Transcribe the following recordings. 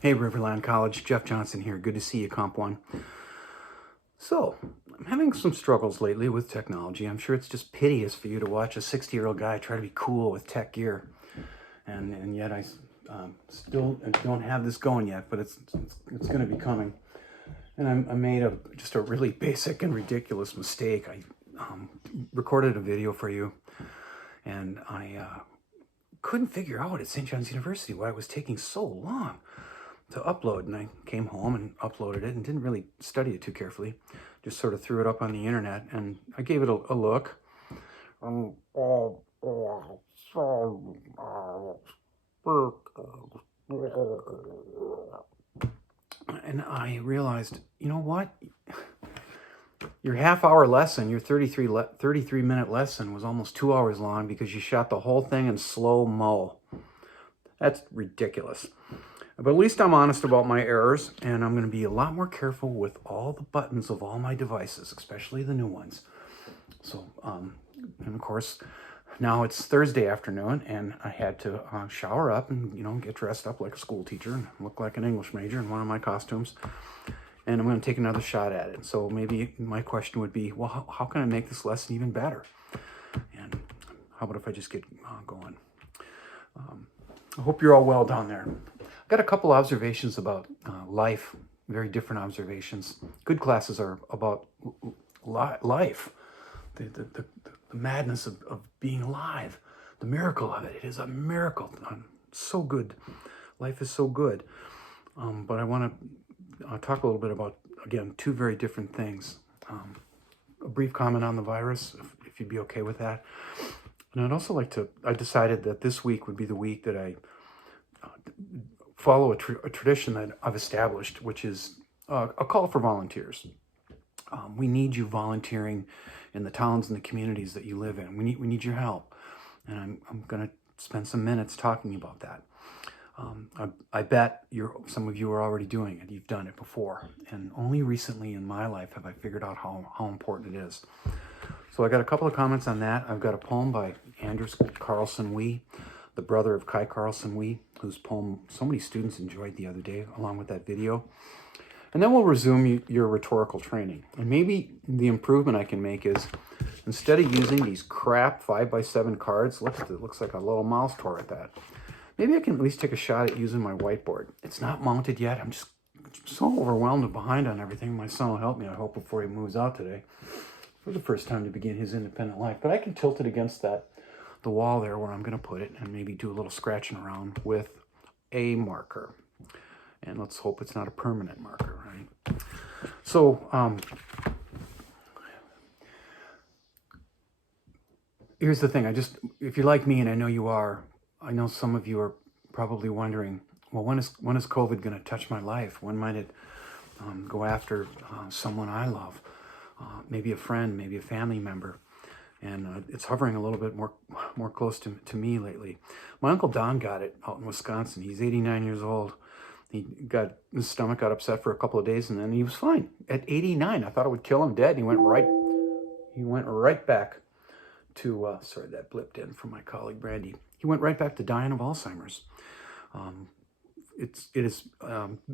Hey, Riverland College, Jeff Johnson here. Good to see you, Comp 1. So, I'm having some struggles lately with technology. I'm sure it's just piteous for you to watch a 60-year-old guy try to be cool with tech gear. And yet I still don't have this going yet, but it's going to be coming. And I made just a really basic and ridiculous mistake. I recorded a video for you, and I couldn't figure out at St. John's University why it was taking so long to upload, and I came home and uploaded it and didn't really study it too carefully. Just sort of threw it up on the internet, and I gave it a look. And I realized, you know what? Your half-hour lesson, your 33-minute lesson was almost 2 hours long because you shot the whole thing in slow-mo. That's ridiculous. But at least I'm honest about my errors, and I'm going to be a lot more careful with all the buttons of all my devices, especially the new ones. So, and of course, now it's Thursday afternoon, and I had to shower up and, get dressed up like a school teacher and look like an English major in one of my costumes. And I'm going to take another shot at it. So maybe my question would be, well, how can I make this lesson even better? And how about if I just get going? I hope you're all well down there. I've got a couple observations about life, very different observations. Good classes are about life, the madness of being alive, the miracle of it. It is a miracle. So good. Life is so good. But I want to talk a little bit about, again, two very different things. A brief comment on the virus, if you'd be okay with that. And I'd also like to, I decided that this week would be the week that I follow a tradition that I've established, which is a call for volunteers. We need you volunteering in the towns and the communities that you live in. We need your help. And I'm going to spend some minutes talking about that. I bet some of you are already doing it. You've done it before. And only recently in my life have I figured out how important it is. So I got a couple of comments on that. I've got a poem by Anders Carlson-Wee, the brother of Kai Carlson-Wee, whose poem so many students enjoyed the other day, along with that video. And then we'll resume your rhetorical training. And maybe the improvement I can make is, instead of using these crap 5x7 cards, look at it, looks like a little mouse tour at that. Maybe I can at least take a shot at using my whiteboard. It's not mounted yet. I'm just so overwhelmed and behind on everything. My son will help me, I hope, before he moves out today, for the first time to begin his independent life. But I can tilt it against the wall there where I'm going to put it, and maybe do a little scratching around with a marker. And let's hope it's not a permanent marker, right? So here's the thing. If you're like me, and I know you are, I know some of you are probably wondering, well, when is COVID going to touch my life? When might it go after someone I love? Maybe a friend, maybe a family member. And it's hovering a little bit more close to me lately. My Uncle Don got it out in Wisconsin. He's 89 years old. His stomach got upset for a couple of days, and then he was fine. At 89, I thought it would kill him dead. And he went right back to, sorry, that blipped in from my colleague Brandy. He went right back to dying of Alzheimer's. It is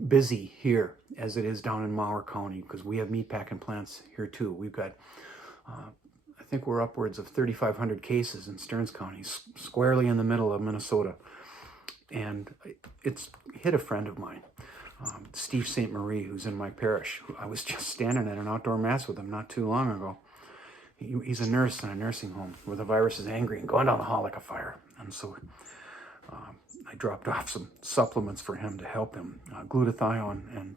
busy here as it is down in Mower County, because we have meatpacking plants here too. We've got, I think we're upwards of 3,500 cases in Stearns County, squarely in the middle of Minnesota. And it's hit a friend of mine, Steve St. Marie, who's in my parish. I was just standing at an outdoor mass with him not too long ago. He's a nurse in a nursing home where the virus is angry and going down the hall like a fire. And so I dropped off some supplements for him to help him. Glutathione and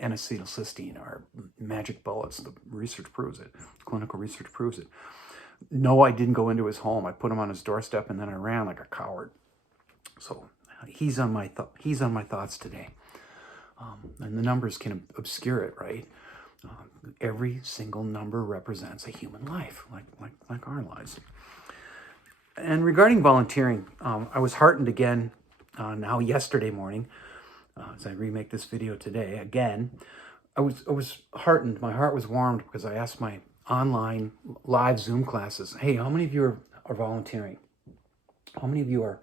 N-acetylcysteine are magic bullets. The research proves it. Clinical research proves it. No, I didn't go into his home. I put him on his doorstep, and then I ran like a coward. So he's on my thoughts today. And the numbers can obscure it, right? Every single number represents a human life, like our lives. And regarding volunteering, I was heartened again now yesterday morning, as I remake this video today again. I was heartened. My heart was warmed because I asked my online live Zoom classes, hey, how many of you are volunteering? How many of you are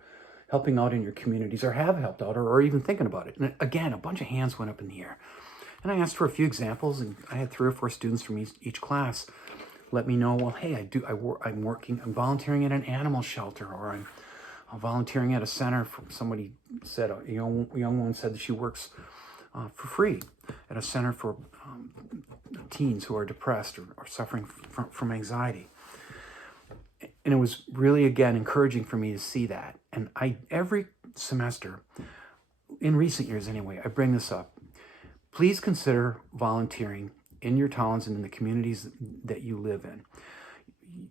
helping out in your communities or have helped out or even thinking about it. And again, a bunch of hands went up in the air. And I asked for a few examples, and I had 3 or 4 students from each class let me know, well, hey, I'm volunteering at an animal shelter, or I'm volunteering at a center. Somebody said, a young woman said that she works for free at a center for teens who are depressed or suffering from anxiety. And it was really, again, encouraging for me to see that. And every semester, in recent years anyway, I bring this up. Please consider volunteering in your towns and in the communities that you live in.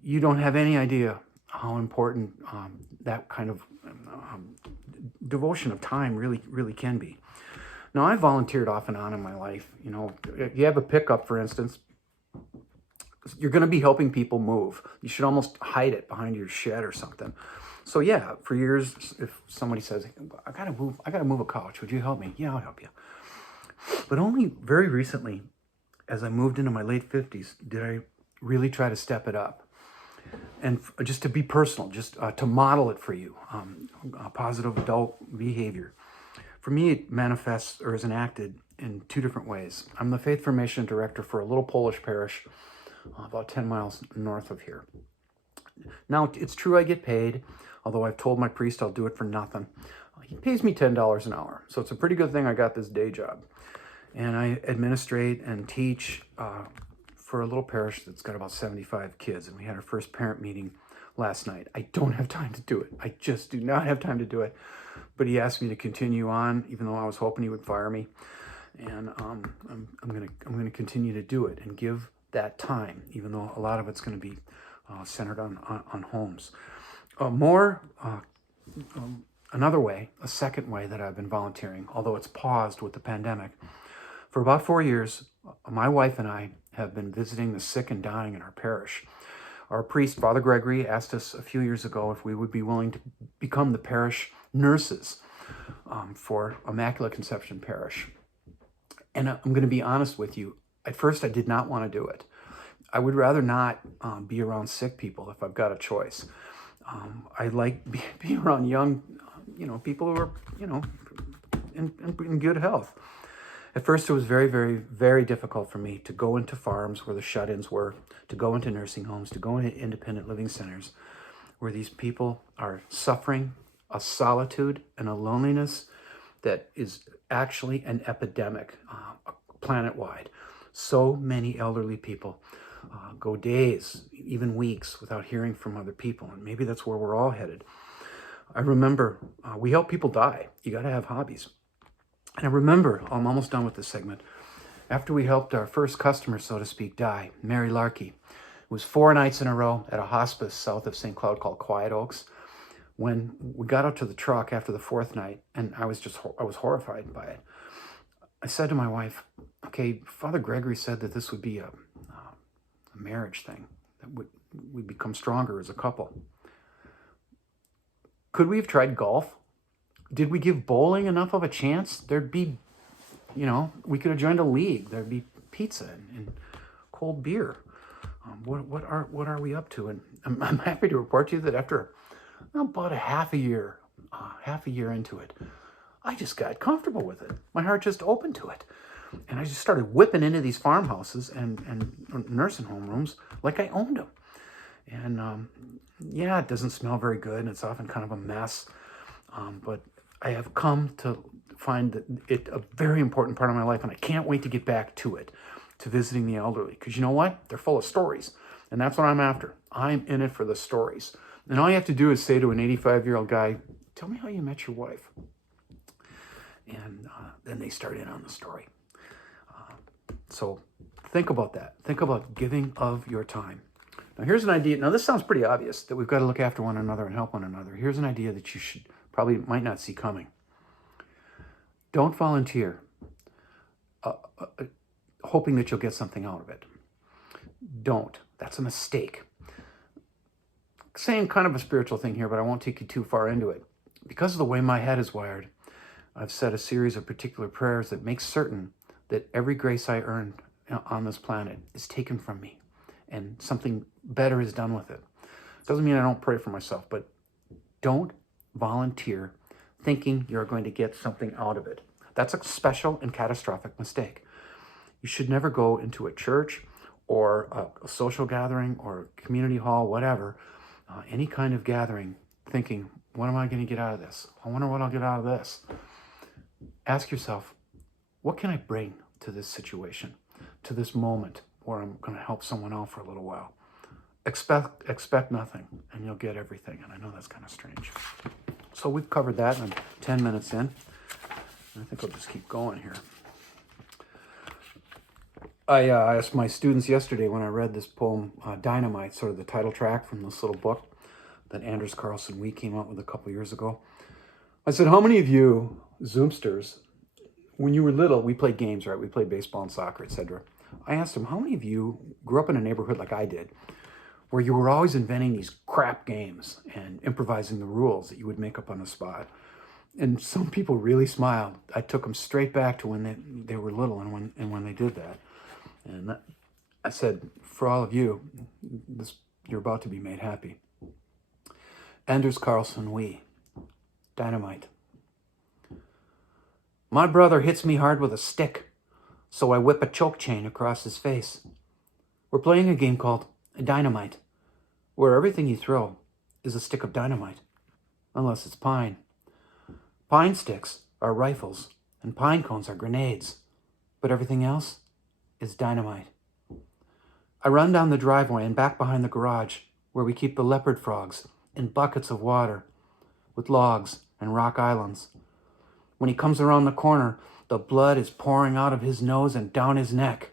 You don't have any idea how important that kind of devotion of time really can be. Now, I volunteered off and on in my life. You know, if you have a pickup, for instance, you're going to be helping people move. You should almost hide it behind your shed or something. So yeah, for years, if somebody says, I gotta move a couch, would you help me? Yeah, I'll help you. But only very recently, as I moved into my late 50s, did I really try to step it up. And just to be personal, just to model it for you, positive adult behavior. For me, it manifests or is enacted in 2 different ways. I'm the faith formation director for a little Polish parish about 10 miles north of here. Now, it's true I get paid, although I've told my priest I'll do it for nothing. He pays me $10 an hour, so it's a pretty good thing I got this day job. And I administrate and teach for a little parish that's got about 75 kids, and we had our first parent meeting last night. I don't have time to do it. I just do not have time to do it. But he asked me to continue on, even though I was hoping he would fire me. And I'm gonna continue to do it and give that time, even though a lot of it's going to be centered on homes. Another way, a second way that I've been volunteering, although it's paused with the pandemic. For about 4 years, my wife and I have been visiting the sick and dying in our parish. Our priest, Father Gregory, asked us a few years ago if we would be willing to become the parish nurses for Immaculate Conception Parish. And I'm going to be honest with you, at first I did not want to do it. I would rather not be around sick people if I've got a choice. I like being around young, people who are, in good health. At first, it was very, very, very difficult for me to go into farms where the shut-ins were, to go into nursing homes, to go into independent living centers, where these people are suffering a solitude and a loneliness that is actually an epidemic planet-wide. So many elderly people go days, even weeks, without hearing from other people, and maybe that's where we're all headed. I remember we help people die. You got to have hobbies. And I remember, I'm almost done with this segment, after we helped our first customer, so to speak, die, Mary Larkey. It was 4 nights in a row at a hospice south of St. Cloud called Quiet Oaks. When we got out to the truck after the 4th night, and I was horrified by it. I said to my wife, okay, Father Gregory said that this would be a marriage thing, that we'd become stronger as a couple. Could we have tried golf? Did we give bowling enough of a chance? There'd be, we could have joined a league. There'd be pizza and cold beer. What are we up to? And I'm happy to report to you that after about a half a year into it, I just got comfortable with it. My heart just opened to it. And I just started whipping into these farmhouses and nursing home rooms like I owned them. And it doesn't smell very good, and it's often kind of a mess. But I have come to find it a very important part of my life, and I can't wait to get back to it, to visiting the elderly. Because you know what? They're full of stories, and that's what I'm after. I'm in it for the stories. And all you have to do is say to an 85-year-old guy, tell me how you met your wife. And then they start in on the story. So think about that. Think about giving of your time. Now, here's an idea. Now, this sounds pretty obvious, that we've got to look after one another and help one another. Here's an idea that you might not see coming. Don't volunteer hoping that you'll get something out of it. Don't. That's a mistake. Saying kind of a spiritual thing here, but I won't take you too far into it. Because of the way my head is wired, I've said a series of particular prayers that make certain that every grace I earned on this planet is taken from me and something better is done with it. Doesn't mean I don't pray for myself, but don't volunteer thinking you're going to get something out of it. That's a special and catastrophic mistake. You should never go into a church or a social gathering or a community hall, whatever, any kind of gathering, thinking, what am I going to get out of this? I wonder what I'll get out of this. Ask yourself, what can I bring to this situation, to this moment where I'm going to help someone out for a little while? Expect nothing, and you'll get everything. And I know that's kind of strange. So we've covered that, and I'm 10 minutes in. I think I'll just keep going here. I asked my students yesterday when I read this poem, Dynamite, sort of the title track from this little book that Anders Carlson-Wee came out with a couple years ago. I said, how many of you Zoomsters, when you were little, we played games, right? We played baseball and soccer, etc. I asked them, how many of you grew up in a neighborhood like I did, where you were always inventing these crap games and improvising the rules that you would make up on the spot? And some people really smiled. I took them straight back to when they were little and when they did that. And I said, for all of you, you're about to be made happy. Anders Carlson-Wee, Dynamite. My brother hits me hard with a stick, so I whip a choke chain across his face. We're playing a game called Dynamite, where everything you throw is a stick of dynamite, unless it's pine. Pine sticks are rifles, and pine cones are grenades, but everything else is dynamite. I run down the driveway and back behind the garage, where we keep the leopard frogs in buckets of water, with logs and rock islands. When he comes around the corner, the blood is pouring out of his nose and down his neck,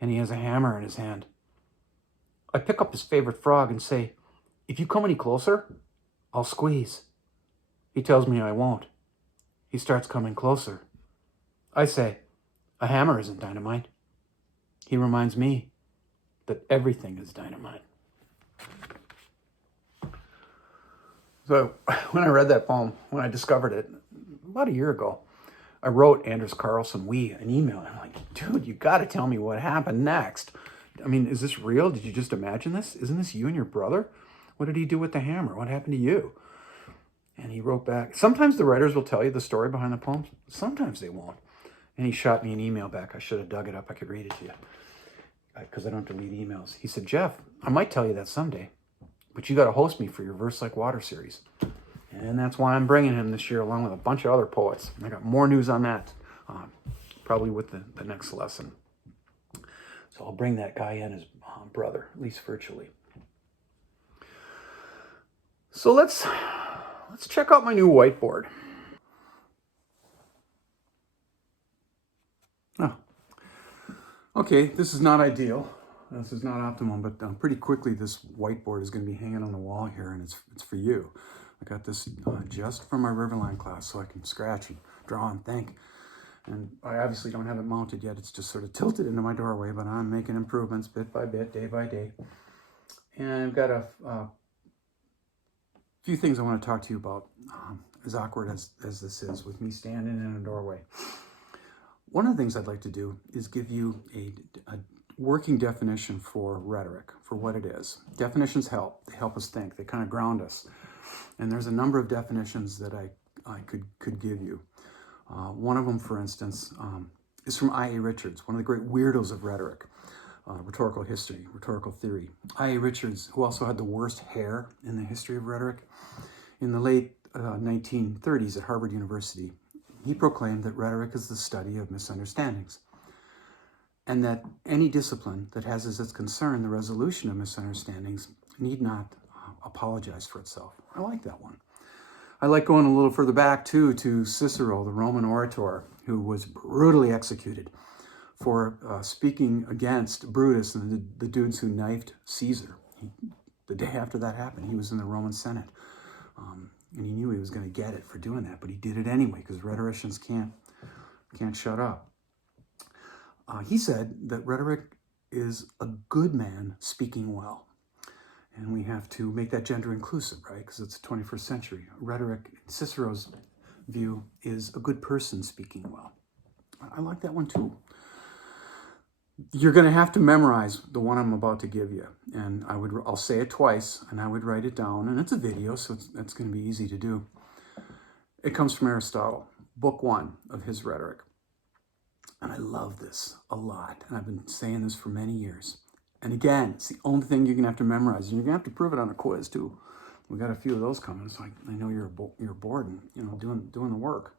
and he has a hammer in his hand. I pick up his favorite frog and say, if you come any closer, I'll squeeze. He tells me I won't. He starts coming closer. I say, a hammer isn't dynamite. He reminds me that everything is dynamite. So when I read that poem, when I discovered it about a year ago, I wrote Anders Carlson-Wee an email. I'm like, dude, you got to tell me what happened next. I mean, is this real? Did you just imagine this? Isn't this you and your brother? What did he do with the hammer? What happened to you? And he wrote back. Sometimes the writers will tell you the story behind the poems. Sometimes they won't. And he shot me an email back. I should have dug it up. I could read it to you, because I don't have to read emails. He said, Jeff, I might tell you that someday, but you got to host me for your Verse Like Water series. And that's why I'm bringing him this year, along with a bunch of other poets. And I got more news on that, probably with the next lesson. So I'll bring that guy in as brother, at least virtually. So let's check out my new whiteboard. Oh, okay, this is not ideal. This is not optimum, but pretty quickly this whiteboard is going to be hanging on the wall here, and it's for you. I got this just from my Riverline class, so I can scratch and draw and think. And I obviously don't have it mounted yet. It's just sort of tilted into my doorway, but I'm making improvements bit by bit, day by day. And I've got a few things I want to talk to you about, as awkward as this is with me standing in a doorway. One of the things I'd like to do is give you a working definition for rhetoric, for what it is. Definitions help. They help us think. They kind of ground us. And there's a number of definitions that I could give you. One of them, for instance, is from I.A. Richards, one of the great weirdos of rhetoric, rhetorical history, rhetorical theory. I.A. Richards, who also had the worst hair in the history of rhetoric, in the late 1930s at Harvard University, he proclaimed that rhetoric is the study of misunderstandings, and that any discipline that has as its concern the resolution of misunderstandings need not apologize for itself. I like that one. I like going a little further back, too, to Cicero, the Roman orator, who was brutally executed for speaking against Brutus and the dudes who knifed Caesar. The day after that happened, he was in the Roman Senate. And he knew he was going to get it for doing that, but he did it anyway, because rhetoricians can't shut up. He said that rhetoric is a good man speaking well. And we have to make that gender inclusive, right? Because it's the 21st century. Rhetoric, in Cicero's view, is a good person speaking well. I like that one too. You're going to have to memorize the one I'm about to give you. And I'll say it twice, and I would write it down. And it's a video, so it's going to be easy to do. It comes from Aristotle, book 1 of his Rhetoric. And I love this a lot. And I've been saying this for many years. And again, it's the only thing you're going to have to memorize. And you're going to have to prove it on a quiz, too. We got a few of those coming, so I know you're bored and doing the work.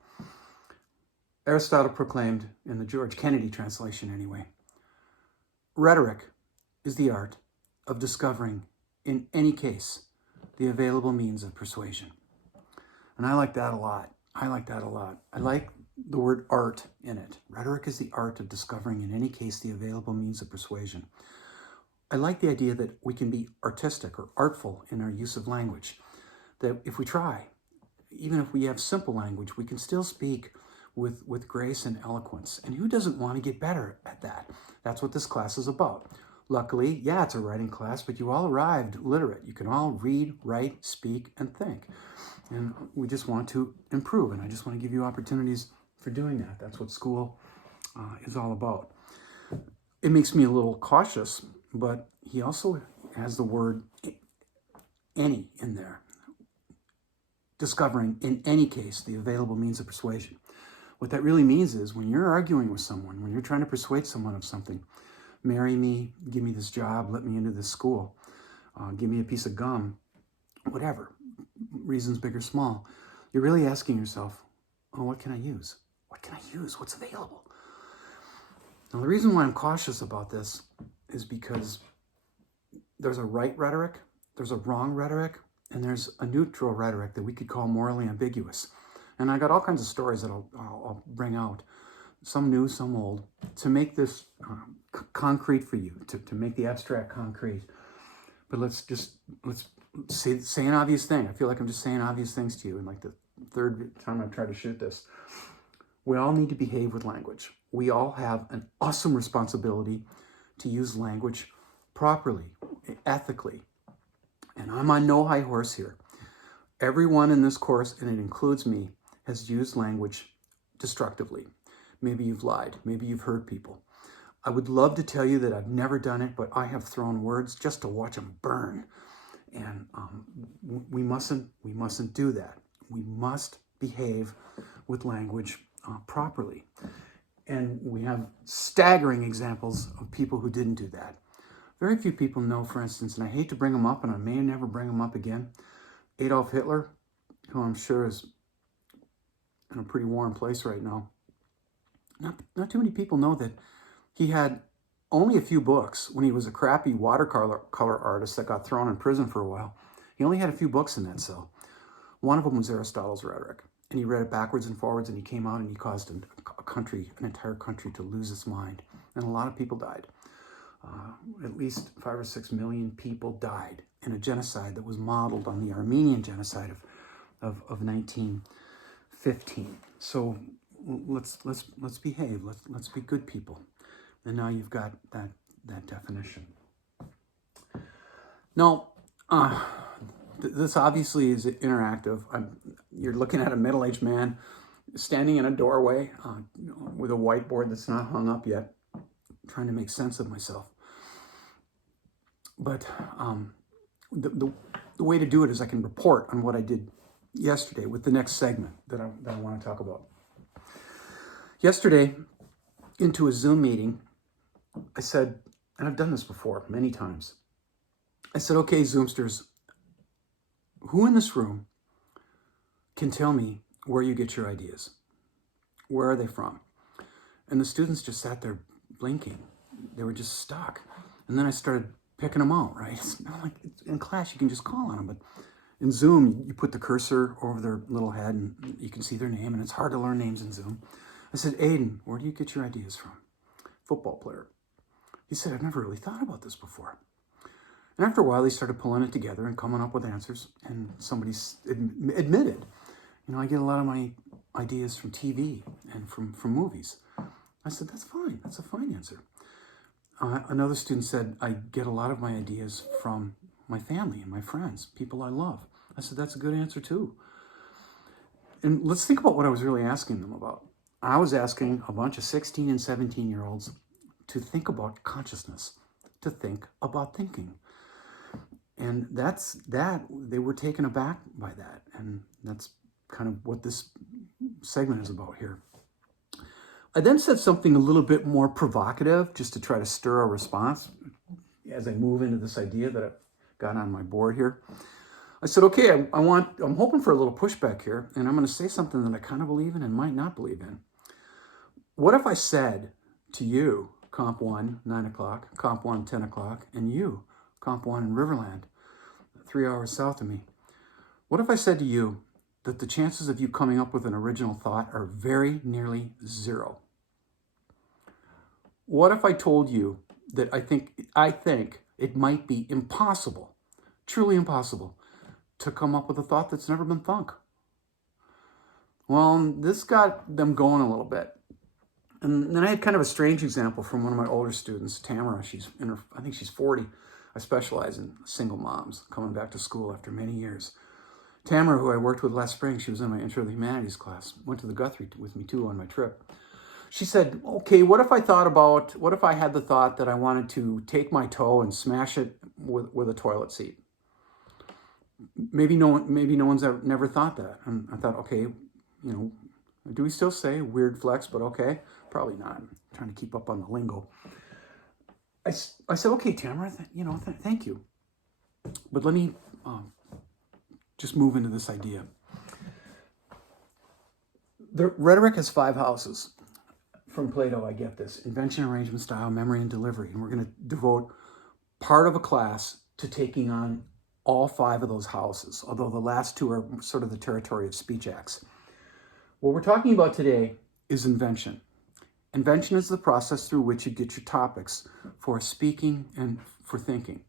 Aristotle proclaimed, in the George Kennedy translation anyway, rhetoric is the art of discovering, in any case, the available means of persuasion. And I like that a lot. I like the word art in it. Rhetoric is the art of discovering, in any case, the available means of persuasion. I like the idea that we can be artistic or artful in our use of language. That if we try, even if we have simple language, we can still speak with grace and eloquence. And who doesn't want to get better at that? That's what this class is about. Luckily, yeah, it's a writing class, but you all arrived literate. You can all read, write, speak, and think. And we just want to improve, and I just want to give you opportunities for doing that. That's what school is all about. It makes me a little cautious, but he also has the word any in there. Discovering, in any case, the available means of persuasion. What that really means is when you're arguing with someone, when you're trying to persuade someone of something, marry me, give me this job, let me into this school, give me a piece of gum, whatever, reasons big or small, you're really asking yourself, oh, what can I use? What can I use? What's available? Now, the reason why I'm cautious about this is because there's a right rhetoric, there's a wrong rhetoric, and there's a neutral rhetoric that we could call morally ambiguous. And I got all kinds of stories that I'll bring out, some new, some old, to make this concrete for you, to make the abstract concrete. But let's say an obvious thing. I feel like I'm just saying obvious things to you in like the third time I've tried to shoot this. We all need to behave with language. We all have an awesome responsibility to use language properly, ethically. And I'm on no high horse here. Everyone in this course, and it includes me, has used language destructively. Maybe you've lied. Maybe you've hurt people. I would love to tell you that I've never done it, but I have thrown words just to watch them burn. And we mustn't do that. We must behave with language properly. And we have staggering examples of people who didn't do that. Very few people know, for instance, and I hate to bring them up, and I may never bring them up again, Adolf Hitler, who I'm sure is in a pretty warm place right now. Not too many people know that he had only a few books when he was a crappy watercolor artist that got thrown in prison for a while. He only had a few books in that cell. One of them was Aristotle's Rhetoric, and he read it backwards and forwards, and he came out and he caused an entire country to lose its mind, and a lot of people died. At least 5 or 6 million people died in a genocide that was modeled on the Armenian genocide of 1915. So let's behave. Let's be good people. And now you've got that definition. Now, this obviously is interactive. You're looking at a middle-aged man standing in a doorway with a whiteboard that's not hung up yet, trying to make sense of myself. But the way to do it is I can report on what I did yesterday with the next segment that I want to talk about. Yesterday, into a Zoom meeting, I said, and I've done this before many times, I said, okay, Zoomsters, who in this room can tell me where you get your ideas? Where are they from? And the students just sat there blinking. They were just stuck. And then I started picking them out, right? It's not like in class you can just call on them, but in Zoom you put the cursor over their little head and you can see their name, and it's hard to learn names in Zoom. I said, Aiden, where do you get your ideas from? Football player. He said, I've never really thought about this before. And after a while, he started pulling it together and coming up with answers. And somebody admitted, I get a lot of my ideas from TV and from movies. I said, that's fine. That's a fine answer. Another student said, I get a lot of my ideas from my family and my friends, people I love. I said, that's a good answer too. And let's think about what I was really asking them about. I was asking a bunch of 16 and 17-year-olds to think about consciousness, to think about thinking. And they were taken aback by that. And that's kind of what this segment is about here. I then said something a little bit more provocative, just to try to stir a response as I move into this idea that I've got on my board here. I said, okay, I'm hoping for a little pushback here, and I'm going to say something that I kind of believe in and might not believe in. What if I said to you, Comp 1, 9 o'clock, Comp 1, 10 o'clock, and you, Comp 1 in Riverland, 3 hours south of me, what if I said to you that the chances of you coming up with an original thought are very nearly zero? What if I told you that I think it might be impossible, truly impossible, to come up with a thought that's never been thunk? Well, this got them going a little bit. And then I had kind of a strange example from one of my older students, Tamara. I think she's 40. I specialize in single moms coming back to school after many years. Tamara, who I worked with last spring, she was in my Intro to the Humanities class, went to the Guthrie with me too on my trip. She said, okay, what if I had the thought that I wanted to take my toe and smash it with a toilet seat? Maybe no one's never thought that. And I thought, okay, do we still say weird flex, but okay? Probably not. I'm trying to keep up on the lingo. I said, okay, Tamara, thank you. But let me just move into this idea. The Rhetoric has 5 houses. From Plato, I get this: invention, arrangement, style, memory, and delivery. And we're going to devote part of a class to taking on all 5 of those houses, although the last 2 are sort of the territory of speech acts. What we're talking about today is invention. Invention is the process through which you get your topics for speaking and for thinking.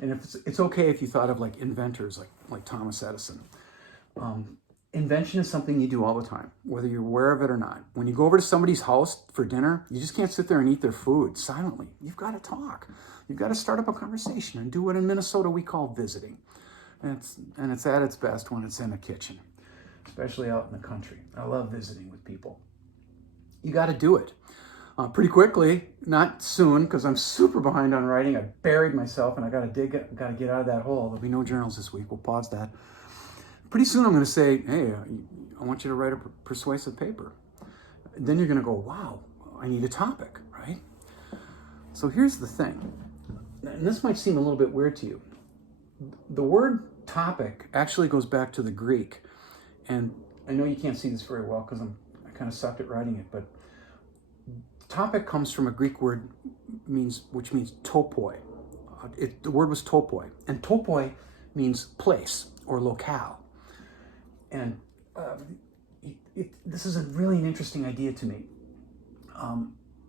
And it's okay if you thought of like inventors, like Thomas Edison. Invention is something you do all the time, whether you're aware of it or not. When you go over to somebody's house for dinner, you just can't sit there and eat their food silently. You've got to talk. You've got to start up a conversation and do what in Minnesota we call visiting. And it's at its best when it's in a kitchen, especially out in the country. I love visiting with people. You got to do it pretty quickly, not soon, because I'm super behind on writing. I buried myself, and I got to get out of that hole. There'll be no journals this week. We'll pause that. Pretty soon I'm going to say, hey, I want you to write a persuasive paper. Then you're going to go, wow, I need a topic, right? So here's the thing, and this might seem a little bit weird to you. The word topic actually goes back to the Greek, and I know you can't see this very well because I kind of sucked at writing it, but topic comes from a Greek word which means topoi. The word was topoi, and topoi means place or locale. And this is really an interesting idea to me.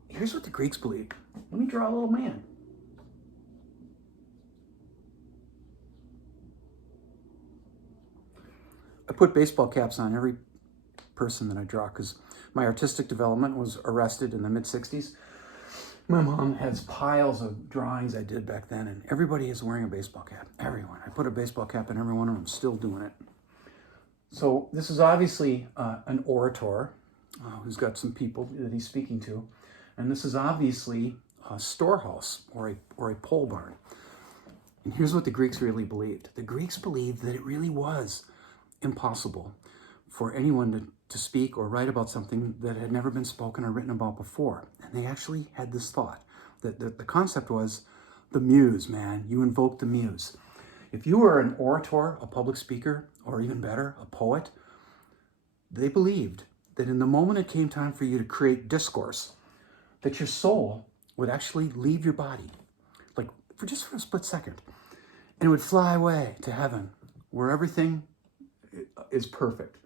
Here's what the Greeks believed. Let me draw a little man. I put baseball caps on every person that I draw because my artistic development was arrested in the mid-'60s. My mom has piles of drawings I did back then, and everybody is wearing a baseball cap. Everyone. I put a baseball cap in every one of them. I'm still doing it. So this is obviously an orator who's got some people that he's speaking to. And this is obviously a storehouse or a pole barn. And here's what the Greeks really believed. The Greeks believed that it really was impossible for anyone to speak or write about something that had never been spoken or written about before. And they actually had this thought that the concept was the muse, man. You invoke the muse. If you were an orator, a public speaker, or even better, a poet, they believed that in the moment it came time for you to create discourse, that your soul would actually leave your body, like for a split second, and it would fly away to heaven, where everything is perfect.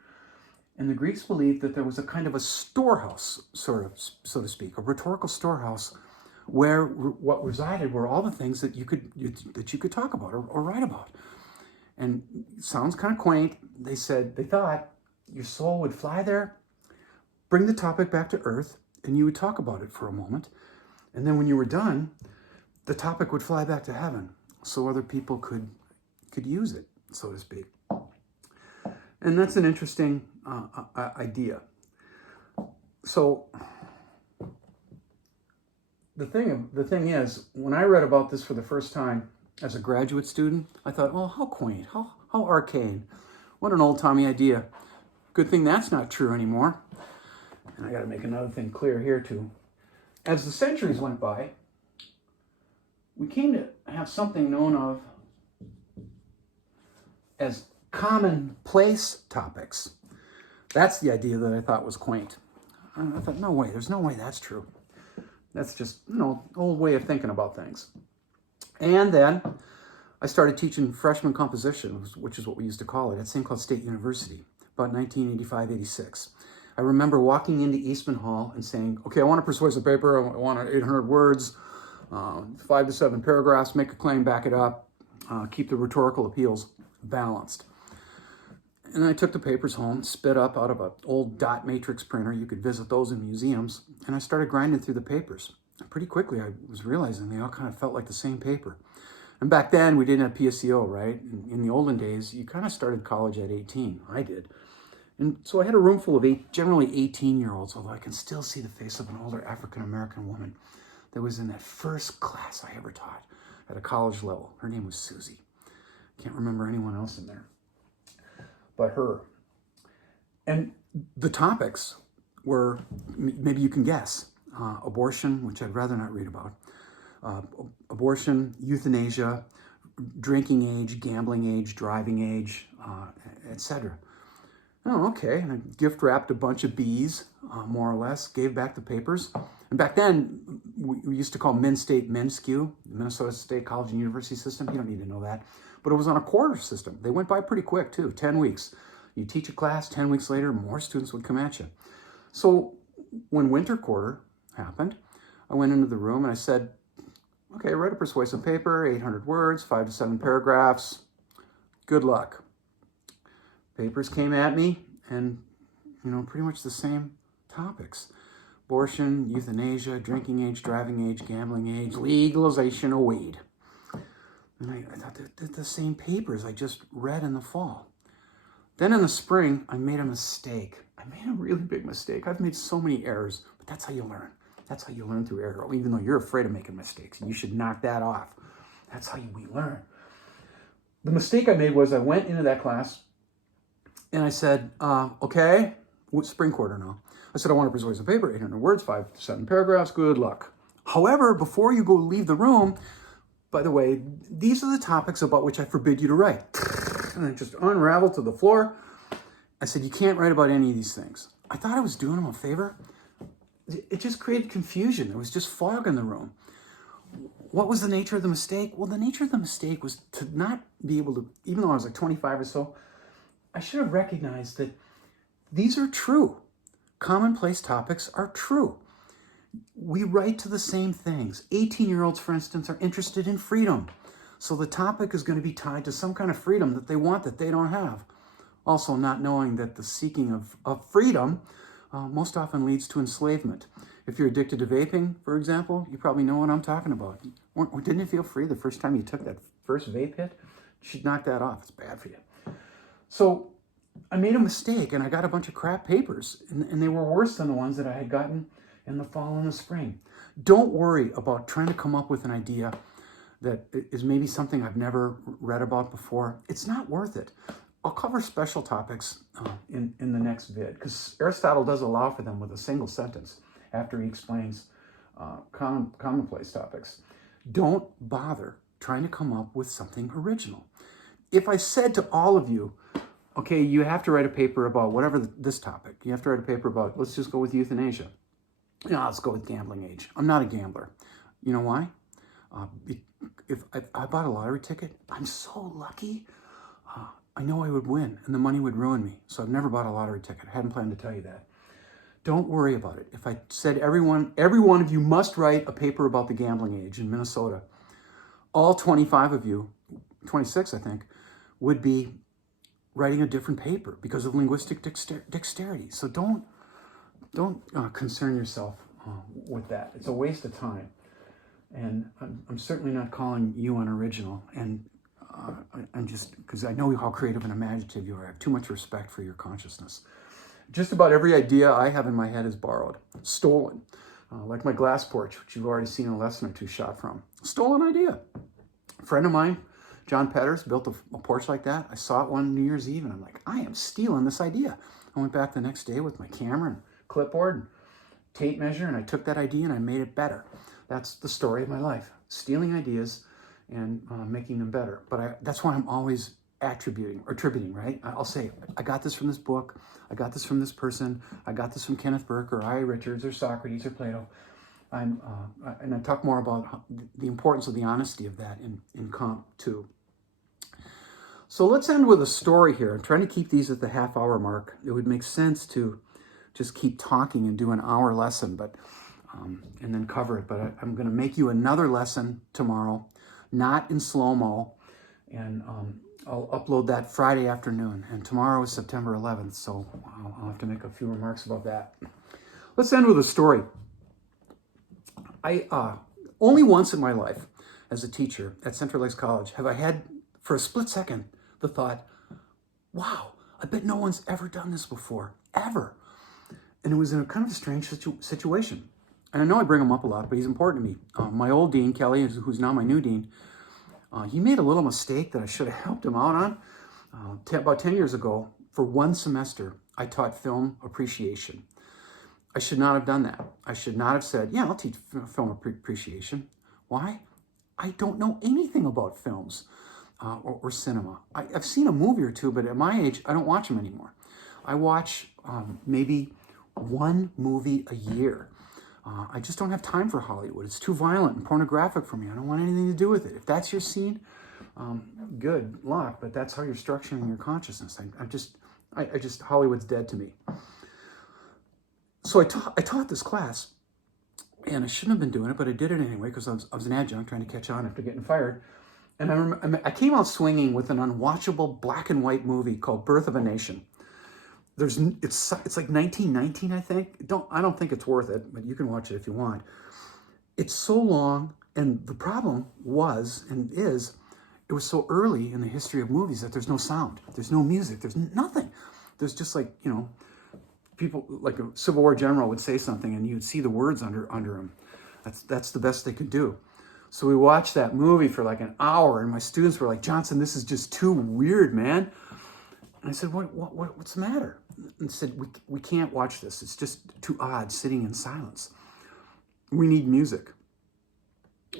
And the Greeks believed that there was a kind of a storehouse, sort of, so to speak, a rhetorical storehouse, where what resided were all the things that you could talk about or write about. And it sounds kind of quaint. They thought your soul would fly there, bring the topic back to earth, and you would talk about it for a moment. And then when you were done, the topic would fly back to heaven so other people could use it, so to speak. And that's an interesting idea. So the thing is, when I read about this for the first time as a graduate student, I thought, oh, how quaint, how arcane. What an old-timey idea. Good thing that's not true anymore. And I got to make another thing clear here too. As the centuries went by, we came to have something known of as commonplace topics. That's the idea that I thought was quaint. I thought, no way, there's no way that's true. That's just, old way of thinking about things. And then I started teaching freshman composition, which is what we used to call it, at St. Cloud State University, about 1985-86. I remember walking into Eastman Hall and saying, okay, I want a persuasive paper, I want 800 words, 5 to 7 paragraphs, make a claim, back it up, keep the rhetorical appeals balanced. And I took the papers home, spit up out of an old dot matrix printer. You could visit those in museums. And I started grinding through the papers. And pretty quickly, I was realizing they all kind of felt like the same paper. And back then, we didn't have PSEO, right? In the olden days, you kind of started college at 18. I did. And so I had a room full of generally 18-year-olds, although I can still see the face of an older African-American woman that was in that first class I ever taught at a college level. Her name was Susie. Can't remember anyone else in there but her. And the topics were, maybe you can guess, abortion, which I'd rather not read about, abortion, euthanasia, drinking age, gambling age, driving age, etc. Oh, okay. And I gift wrapped a bunch of B's, more or less, gave back the papers. And back then, we used to call MnState MnSCU, Minnesota State College and University System. You don't need to know that. But it was on a quarter system. They went by pretty quick, too, 10 weeks. You teach a class, 10 weeks later, more students would come at you. So when winter quarter happened, I went into the room and I said, okay, write a persuasive paper, 800 words, 5 to 7 paragraphs. Good luck. Papers came at me and, pretty much the same topics. Abortion, euthanasia, drinking age, driving age, gambling age, legalization of weed. And I thought they're the same papers I just read in the fall. Then in the spring, I made a mistake. I made a really big mistake. I've made so many errors, but that's how you learn. That's how you learn through error, even though you're afraid of making mistakes. You should knock that off. That's how we learn. The mistake I made was I went into that class and I said, okay, spring quarter now. I said, I want a persuasive paper, 800 words, 5 to 7 paragraphs, good luck. However, before you go leave the room, by the way, these are the topics about which I forbid you to write. And I just unraveled to the floor. I said, you can't write about any of these things. I thought I was doing them a favor. It just created confusion. There was just fog in the room. What was the nature of the mistake? Well, the nature of the mistake was to not be able to, even though I was like 25 or so, I should have recognized that these are true. Commonplace topics are true. We write to the same things. 18-year-olds, for instance, are interested in freedom. So the topic is going to be tied to some kind of freedom that they want that they don't have. Also, not knowing that the seeking of freedom most often leads to enslavement. If you're addicted to vaping, for example, you probably know what I'm talking about. Didn't it feel free the first time you took that first vape hit? You should knock that off. It's bad for you. So I made a mistake and I got a bunch of crap papers, and they were worse than the ones that I had gotten in the fall and the spring. Don't worry about trying to come up with an idea that is maybe something I've never read about before. It's not worth it. I'll cover special topics in the next vid, because Aristotle does allow for them with a single sentence after he explains commonplace topics. Don't bother trying to come up with something original. If I said to all of you, okay, you have to write a paper about whatever this topic. You have to write a paper about, let's just go with euthanasia. Let's go with gambling age. I'm not a gambler. You know why? If I bought a lottery ticket, I'm so lucky. I know I would win and the money would ruin me. So I've never bought a lottery ticket. I hadn't planned to tell you that. Don't worry about it. If I said every one of you must write a paper about the gambling age in Minnesota, all 25 of you, 26 I think, would be writing a different paper because of linguistic dexterity. So don't concern yourself with that. It's a waste of time. And I'm certainly not calling you unoriginal. And I'm just, because I know how creative and imaginative you are. I have too much respect for your consciousness. Just about every idea I have in my head is borrowed, stolen like my glass porch, which you've already seen a lesson or two shot from. Stolen idea. A friend of mine, John Petters, built a porch like that. I saw it one New Year's Eve, and I'm like, I am stealing this idea. I went back the next day with my camera and clipboard and tape measure, and I took that idea and I made it better. That's the story of my life. Stealing ideas and making them better. But that's why I'm always attributing, right? I'll say, I got this from this book. I got this from this person. I got this from Kenneth Burke or I. Richards or Socrates or Plato. And I talk more about the importance of the honesty of that in Comp 2. So let's end with a story here. I'm trying to keep these at the half-hour mark. It would make sense to just keep talking and do an hour lesson, but and then cover it. But I'm going to make you another lesson tomorrow, not in slow-mo, and I'll upload that Friday afternoon. And tomorrow is September 11th, so I'll have to make a few remarks about that. Let's end with a story. I only once in my life as a teacher at Central Lakes College have I had, for a split second, the thought, wow, I bet no one's ever done this before, ever. And it was in a kind of a strange situation. And I know I bring him up a lot, but he's important to me. My old dean, Kelly, who's now my new dean, he made a little mistake that I should have helped him out on. About 10 years ago, for one semester, I taught film appreciation. I should not have done that. I should not have said, yeah, I'll teach film appreciation. Why? I don't know anything about films or cinema. I've seen a movie or two, but at my age, I don't watch them anymore. I watch maybe one movie a year. I just don't have time for Hollywood. It's too violent and pornographic for me. I don't want anything to do with it. If that's your scene, good luck, but that's how you're structuring your consciousness. I just Hollywood's dead to me. So I taught this class, and I shouldn't have been doing it, but I did it anyway because I was an adjunct trying to catch on after getting fired. And I came out swinging with an unwatchable black and white movie called Birth of a Nation. It's like 1919, I think. I don't think it's worth it, but you can watch it if you want. It's so long, and the problem was and is, it was so early in the history of movies that there's no sound, there's no music, there's nothing. There's just like, people, like a Civil War general would say something, and you'd see the words under him. That's the best they could do. So we watched that movie for like an hour, and my students were like, Johnson, this is just too weird, man. And I said, what's the matter? And said, we can't watch this. It's just too odd sitting in silence. We need music.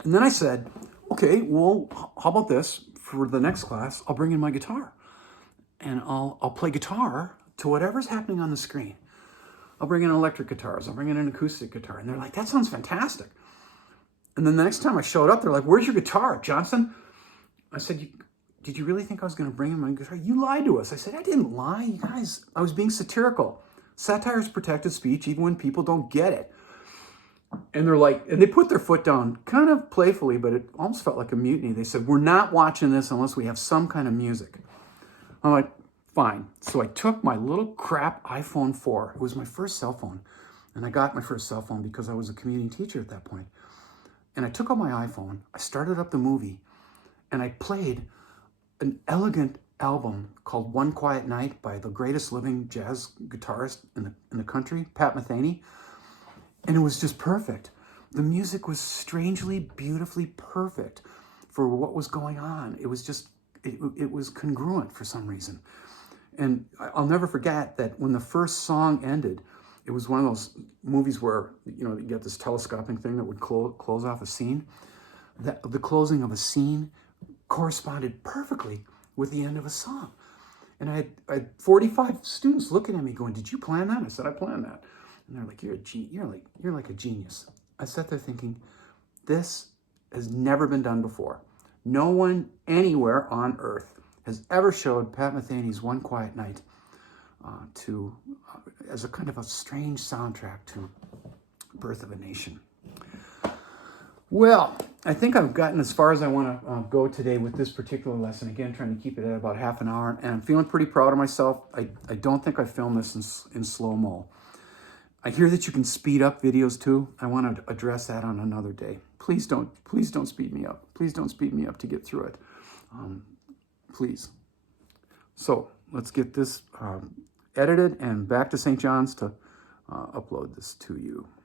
And then I said, okay, well, how about this? For the next class, I'll bring in my guitar. And I'll play guitar to whatever's happening on the screen. I'll bring in electric guitars. I'll bring in an acoustic guitar. And they're like, that sounds fantastic. And then the next time I showed up, they're like, where's your guitar, Johnson? I said, did you really think I was going to bring in my guitar? You lied to us. I said, I didn't lie. You guys, I was being satirical. Satire is protected speech, even when people don't get it. And they're like, and they put their foot down kind of playfully, but it almost felt like a mutiny. They said, we're not watching this unless we have some kind of music. I'm like, fine. So I took my little crap iPhone 4. It was my first cell phone. And I got my first cell phone because I was a commuting teacher at that point. And I took out my iPhone, I started up the movie, and I played an elegant album called One Quiet Night by the greatest living jazz guitarist in the country, Pat Metheny. And it was just perfect. The music was strangely, beautifully perfect for what was going on. It was just, it was congruent for some reason. And I'll never forget that when the first song ended, it was one of those movies where, you get this telescoping thing that would close off a scene. The closing of a scene corresponded perfectly with the end of a song. And I had 45 students looking at me going, did you plan that? I said, I planned that. And they're like, you're like a genius. I sat there thinking, this has never been done before. No one anywhere on earth has ever showed Pat Metheny's One Quiet Night as a kind of a strange soundtrack to Birth of a Nation. Well, I think I've gotten as far as I want to go today with this particular lesson. Again, trying to keep it at about half an hour. And I'm feeling pretty proud of myself. I don't think I filmed this in slow-mo. I hear that you can speed up videos too. I want to address that on another day. Please don't speed me up. Please don't speed me up to get through it. Please. So let's get this edited and back to St. John's to upload this to you.